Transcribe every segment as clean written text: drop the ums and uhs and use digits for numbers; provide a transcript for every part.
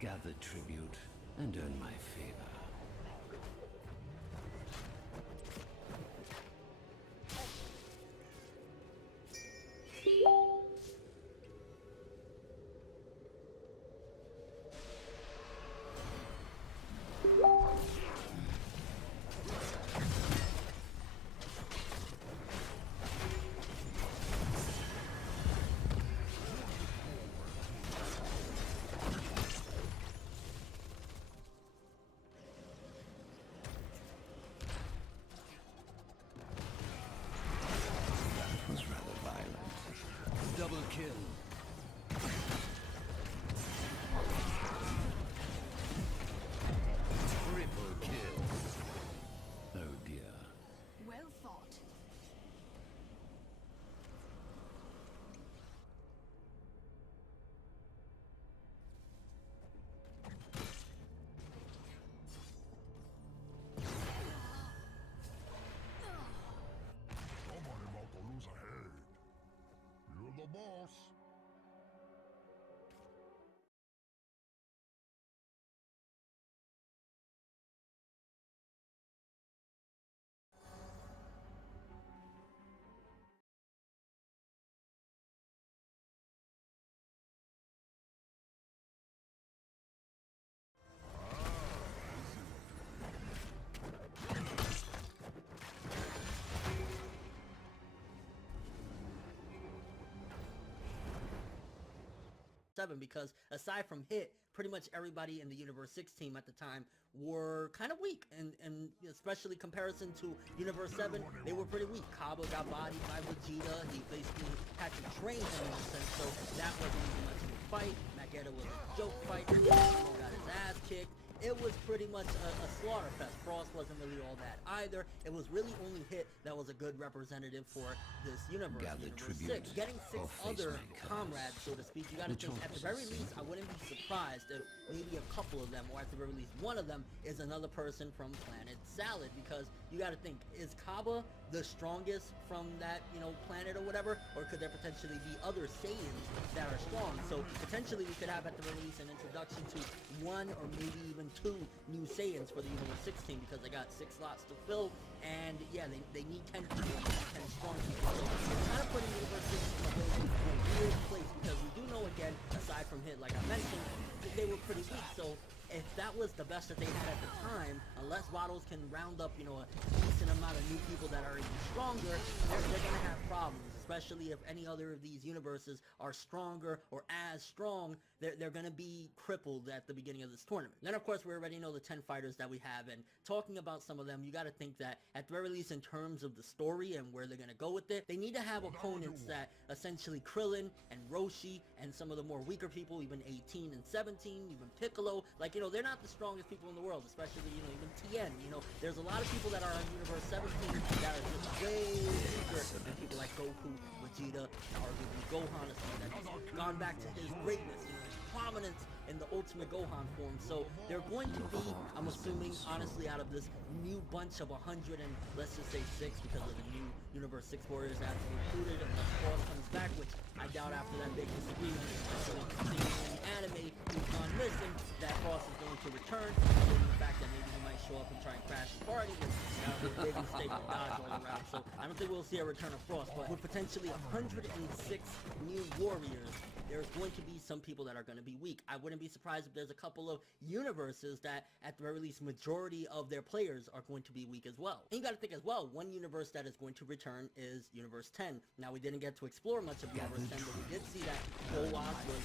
Gather tribute and earn my favor. Was rather violent. Double kill. Triple kill. Oh dear. Well thought. Somebody about to lose a head. You're the boss. Because aside from Hit, pretty much everybody in the Universe 6 team at the time were kind of weak, and especially comparison to Universe 7, they were pretty weak. Kaba got bodied by Vegeta. He basically had to train him in a sense, so that wasn't even much of a fight. Magetta was a joke fight. Zamo got his ass kicked. It was pretty much a slaughter fest. Frost wasn't really all that either. It was really only Hit that was a good representative for this universe, Gather Universe tribute 6. Getting 6 or face other mankind. comrades, so to speak, you gotta Which think, one at the was very it? least, I wouldn't be surprised if maybe a couple of them, or at the very least one of them, is another person from Planet Salad, because you gotta think, is Kaba the strongest from that, planet or whatever, or could there potentially be other Saiyans that are strong? So potentially we could have at the very least an introduction to one or maybe even two new Saiyans for the Universe 16, because they got 6 slots to fill, and yeah, they need 10 people, 10 strong people. So it's kind of putting Universe 16 in a weird place, because we do know, again, aside from Hit, like I mentioned, they were pretty weak. So if that was the best that they had at the time, unless Bottles can round up, a decent amount of new people that are even stronger, they're gonna have problems, especially if any other of these universes are stronger or as strong. They're gonna be crippled at the beginning of this tournament. Then of course we already know the 10 fighters that we have, and talking about some of them, you gotta think that at the very least in terms of the story and where they're gonna go with it, they need to have opponents that essentially Krillin and Roshi and some of the more weaker people, even 18 and 17, even Piccolo, they're not the strongest people in the world, especially, even Tien, there's a lot of people that are on Universe 17 that are just way weaker than people like Goku, Vegeta, arguably Gohan is someone that's gone back to his greatness, his prominence in the Ultimate Gohan form. So they're going to be, I'm assuming, honestly, out of this new bunch of 100 and let's just say 6, because of the new Universe 6 Warriors that's included, unless Frost comes back, which I doubt after that big disagree, especially considering in the anime who's gone missing, that Frost is going to return, other than the fact that maybe he might show up and try and crash the party, which that would be a big mistake for Dodge all around. So I don't think we'll see a return of Frost, but with potentially 106 new warriors, there's going to be some people that are going to be weak. I wouldn't be surprised if there's a couple of universes that at the very least majority of their players are going to be weak as well. And you got to think as well, one universe that is going to return is Universe 10. Now we didn't get to explore much of Universe 10, but we did see that Gowas was,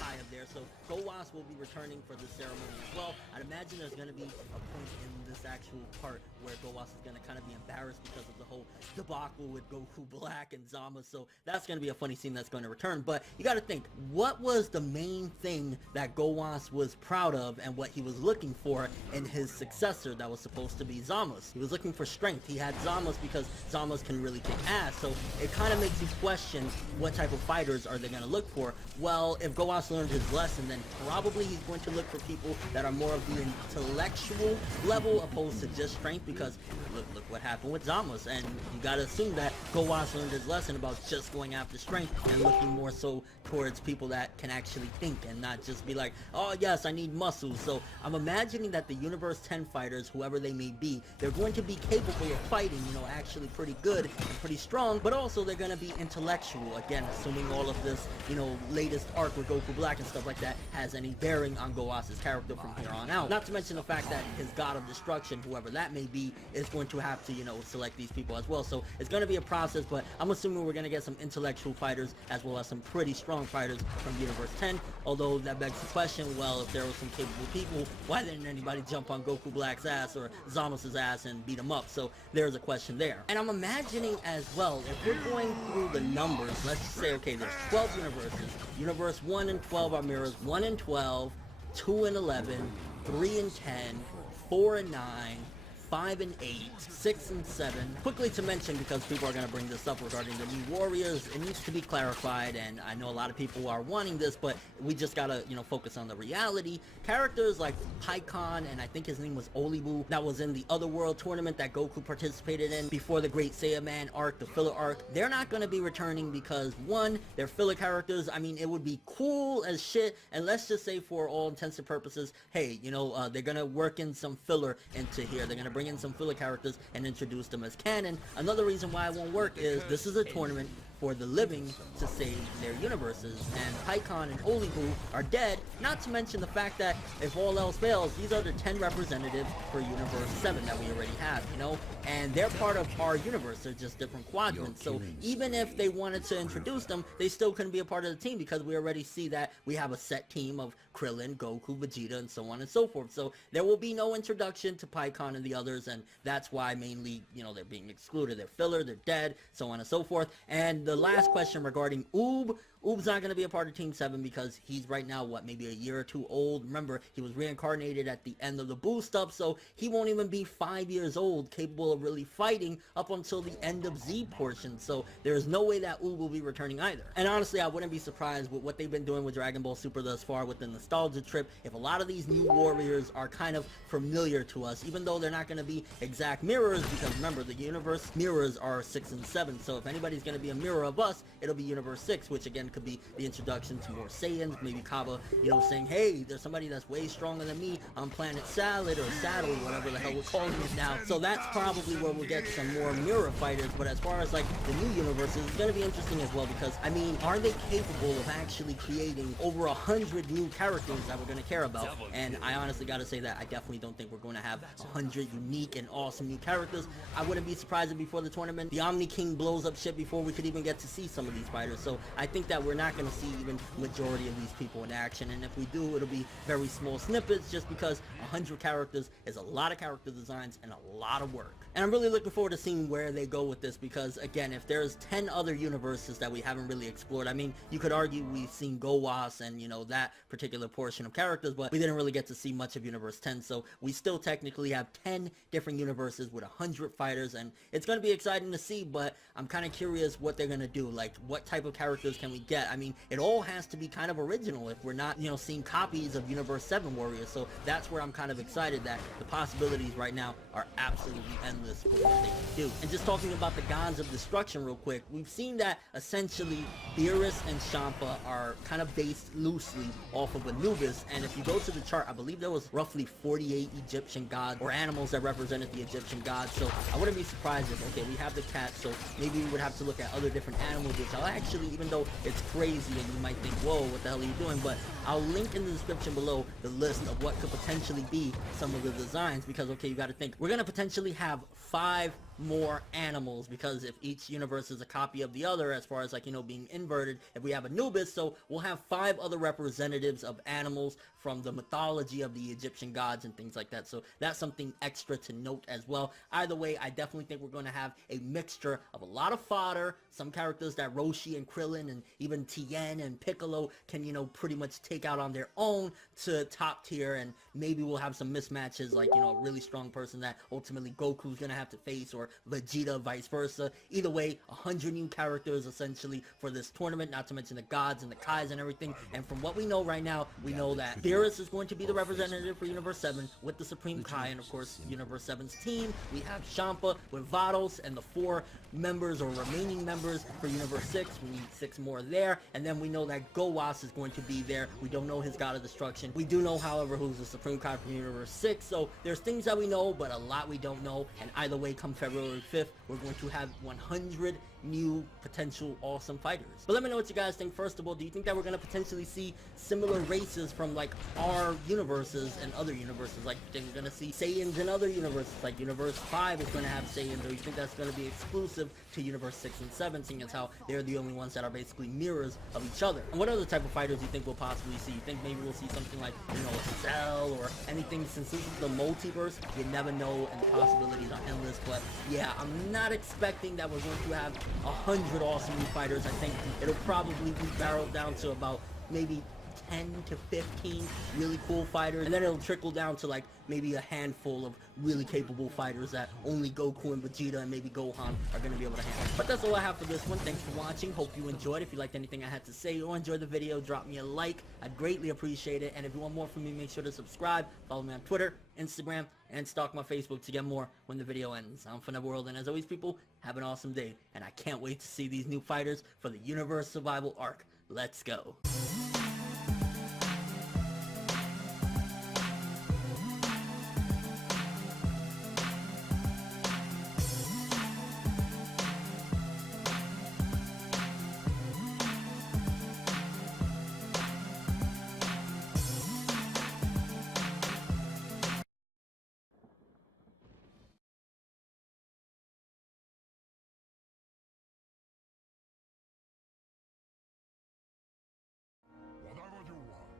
high up there. So Gowas will be returning for the ceremony as well. I'd imagine there's going to be a point in this actual part where Gowas is going to kind of be embarrassed because of the whole debacle with Goku Black and Zama. So that's going to be a funny scene that's going to return. But you got to think, what was the main thing that Gowas was proud of and what he was looking for in his successor that was supposed to be Zama's? He was looking for strength. He had Zama's because Zama's can really kick ass. So it kind of makes you question what type of fighters are they going to look for. Well, if Gowas learned his lesson lesson, then probably he's going to look for people that are more of the intellectual level opposed to just strength, because look what happened with Zamos, and you gotta assume that Gowas learned his lesson about just going after strength and looking more so towards people that can actually think and not just be like, oh yes, I need muscles. So I'm imagining that the Universe 10 fighters, whoever they may be, they're going to be capable of fighting, you know, actually pretty good and pretty strong, but also they're going to be intellectual, again, assuming all of this, you know, latest arc with Goku Black and stuff like that has any bearing on Gowas' character from here on out. Not to mention the fact that his God of Destruction, whoever that may be, is going to have to, you know, select these people as well. So it's going to be a process, but I'm assuming we're going to get some intellectual fighters as well as some pretty strong fighters from Universe 10, although that begs the question, well, if there were some capable people, why didn't anybody jump on Goku Black's ass or Zamos' ass and beat him up? So there's a question there. And I'm imagining as well, if we're going through the numbers, let's just say, okay, there's 12 universes. Universe 1 and 12 are mirrors. 1 and 12, 2 and 11, 3 and 10, 4 and 9, 5 and 8, 6 and 7. Quickly to mention, because people are going to bring this up regarding the new warriors, it needs to be clarified, and I know a lot of people are wanting this, but we just gotta, you know, focus on the reality. Characters like Paikon, and I think his name was Olibu, that was in the Otherworld tournament that Goku participated in before the Great Saiyaman arc, the filler arc, they're not going to be returning because, one, they're filler characters. I mean, it would be cool as shit, and let's just say for all intents and purposes, hey, you know, they're going to work in some filler into here. They're going to bring in some filler characters and introduce them as canon. Another reason why it won't work is this is a tournament for the living to save their universes, and Paikon and Olibu are dead, not to mention the fact that if all else fails, these are the 10 representatives for Universe 7 that we already have, you know, and they're part of our universe. They're just different quadrants, so even if they wanted to introduce them, they still couldn't be a part of the team because we already see that we have a set team of Krillin, Goku, Vegeta, and so on and so forth. So there will be no introduction to Paikon and the others, and that's why mainly, you know, they're being excluded. They're filler, they're dead, so on and so forth. And the last question regarding Oob's not going to be a part of Team 7 because he's right now, what, maybe a year or two old. Remember, he was reincarnated at the end of the boost up, so he won't even be 5 years old, capable of really fighting up until the end of Z portion. So there's no way that Oob will be returning either. And honestly, I wouldn't be surprised with what they've been doing with Dragon Ball Super thus far with the nostalgia trip, if a lot of these new warriors are kind of familiar to us, even though they're not going to be exact mirrors, because remember, the universe mirrors are 6 and 7, so if anybody's going to be a mirror of us, it'll be Universe 6, which again could be the introduction to more Saiyans, maybe Kaba, you know, saying, hey, there's somebody that's way stronger than me on Planet Salad or Saddle, whatever the hell we're calling it now. So that's probably where we'll get some more mirror fighters. But as far as like the new universes, it's going to be interesting as well, because I mean, are they capable of actually creating over 100 new characters that we're going to care about? And I honestly got to say that I definitely don't think we're going to have 100 unique and awesome new characters. I wouldn't be surprised if before the tournament the Omni King blows up shit before we could even get to see some of these fighters. So I think that we're not going to see even majority of these people in action, and if we do, it'll be very small snippets, just because 100 characters is a lot of character designs and a lot of work. And I'm really looking forward to seeing where they go with this, because again, if there's 10 other universes that we haven't really explored, I mean, you could argue we've seen Gowas and, you know, that particular portion of characters, but we didn't really get to see much of Universe 10, so we still technically have 10 different universes with 100 fighters, and it's going to be exciting to see, but I'm kind of curious what they're going to do. Like, what type of characters can we get? I mean, it all has to be kind of original if we're not, you know, seeing copies of Universe 7 warriors, so that's where I'm kind of excited that the possibilities right now are absolutely endless for what they can do. And just talking about the Gods of Destruction real quick, we've seen that essentially Beerus and Champa are kind of based loosely off of Anubis, and if you go to the chart, I believe there was roughly 48 Egyptian gods or animals that represented the Egyptian gods, so I wouldn't be surprised if, okay, we have the cat, so maybe we would have to look at other different animals, which I'll actually, even though it's crazy and you might think, whoa, what the hell are you doing, but I'll link in the description below the list of what could potentially be some of the designs, because, okay, you got to think, we're going to potentially have 5 more animals, because if each universe is a copy of the other, as far as like, you know, being inverted, if we have Anubis, so we'll have 5 other representatives of animals from the mythology of the Egyptian gods and things like that, so that's something extra to note as well. Either way, I definitely think we're going to have a mixture of a lot of fodder, some characters that Roshi and Krillin and even Tien and Piccolo can, you know, pretty much take take out on their own to top tier, and maybe we'll have some mismatches, like, you know, a really strong person that ultimately Goku's gonna have to face, or Vegeta, vice versa. Either way, 100 new characters essentially for this tournament, not to mention the gods and the Kais and everything. And from what we know right now, we know that Beerus is going to be the representative for Universe 7 with the Supreme Kai, and of course Universe 7's team. We have Champa with Vados and the 4 members or remaining members for Universe 6. We need 6 more there. And then we know that Gowas is going to be there. We don't know his God of Destruction. We do know, however, who's the Supreme Kai from Universe 6. So there's things that we know, but a lot we don't know. And either way, come February 5th, we're going to have 100 new potential awesome fighters. But let me know what you guys think. First of all, do you think that we're going to potentially see similar races from like our universes and other universes? Like, you think we're going to see Saiyans in other universes, like Universe 5 is going to have Saiyans, or you think that's going to be exclusive to Universe 6 and 7, seeing as how they're the only ones that are basically mirrors of each other? And what other type of fighters do you think we'll possibly see? You think maybe we'll see something like, you know, a Cell or anything? Since this is the multiverse, you never know, and the possibilities are endless. But yeah, I'm not expecting that we're going to have 100 awesome new fighters. I think it'll probably be barreled down to about maybe 10 to 15 really cool fighters, and then it'll trickle down to like maybe a handful of really capable fighters that only Goku and Vegeta and maybe Gohan are going to be able to handle. But that's all I have for this one. Thanks for watching. Hope you enjoyed. If you liked anything I had to say or enjoyed the video, drop me a like. I'd greatly appreciate it. And if you want more from me, make sure to subscribe, follow me on Twitter, Instagram, and stalk my Facebook to get more when the video ends. I'm from the world, and as always, people, have an awesome day, and I can't wait to see these new fighters for the Universe Survival Arc. Let's go. Whatever you want.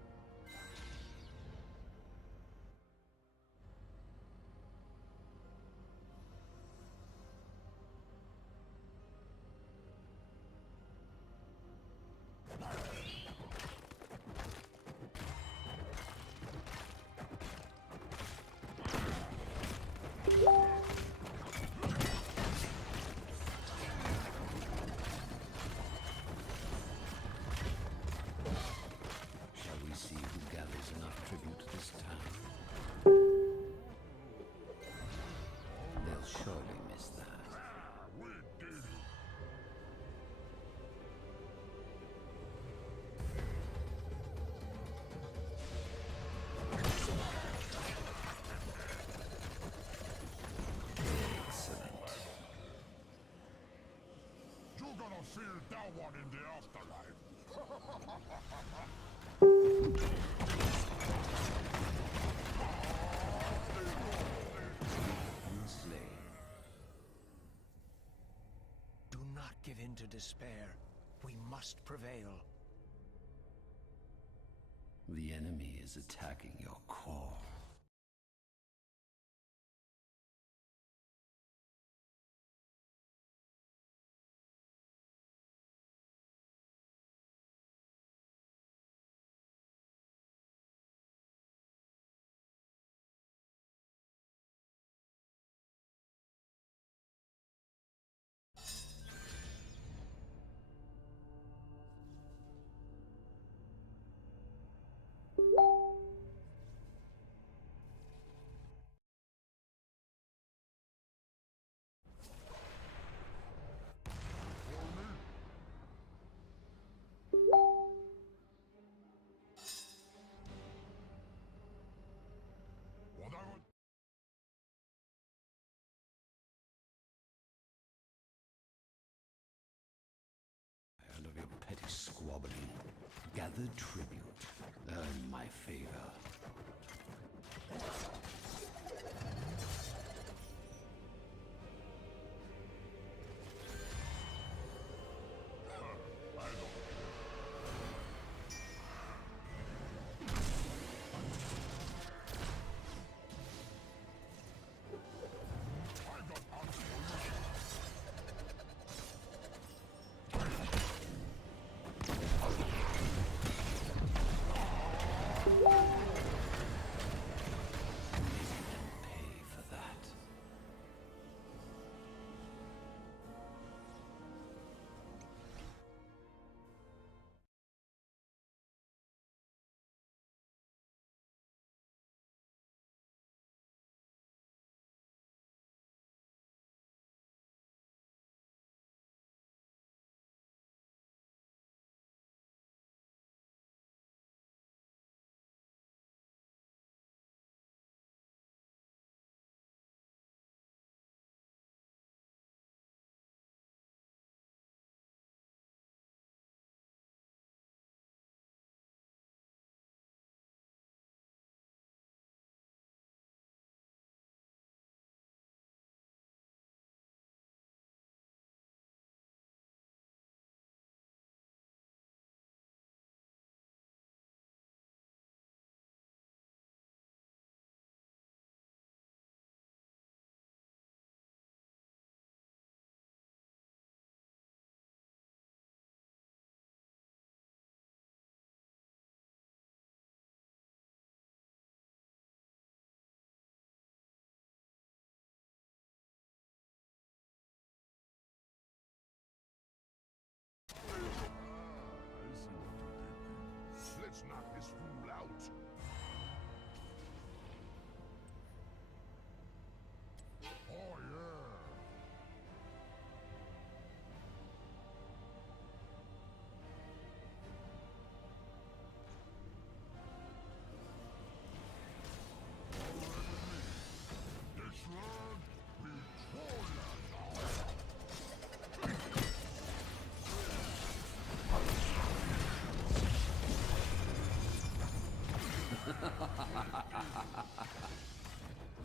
Shall we see who gathers enough tribute this time? They'll surely miss that. We did it. Excellent. You're gonna feel that one in the afterlife. Slain. Do not give in to despair. We must prevail. The enemy is attacking your core. Whatever. Tired of your petty squabbling. Gather tribute. Earn my favor.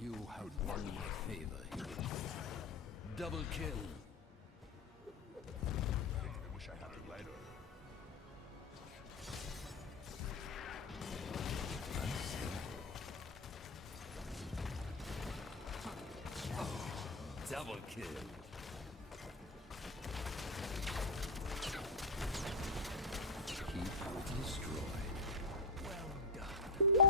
You have won my favor, hero. Double kill. I wish I had it later. Double kill. Keep destroyed. Well done.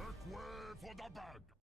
Make way for the bad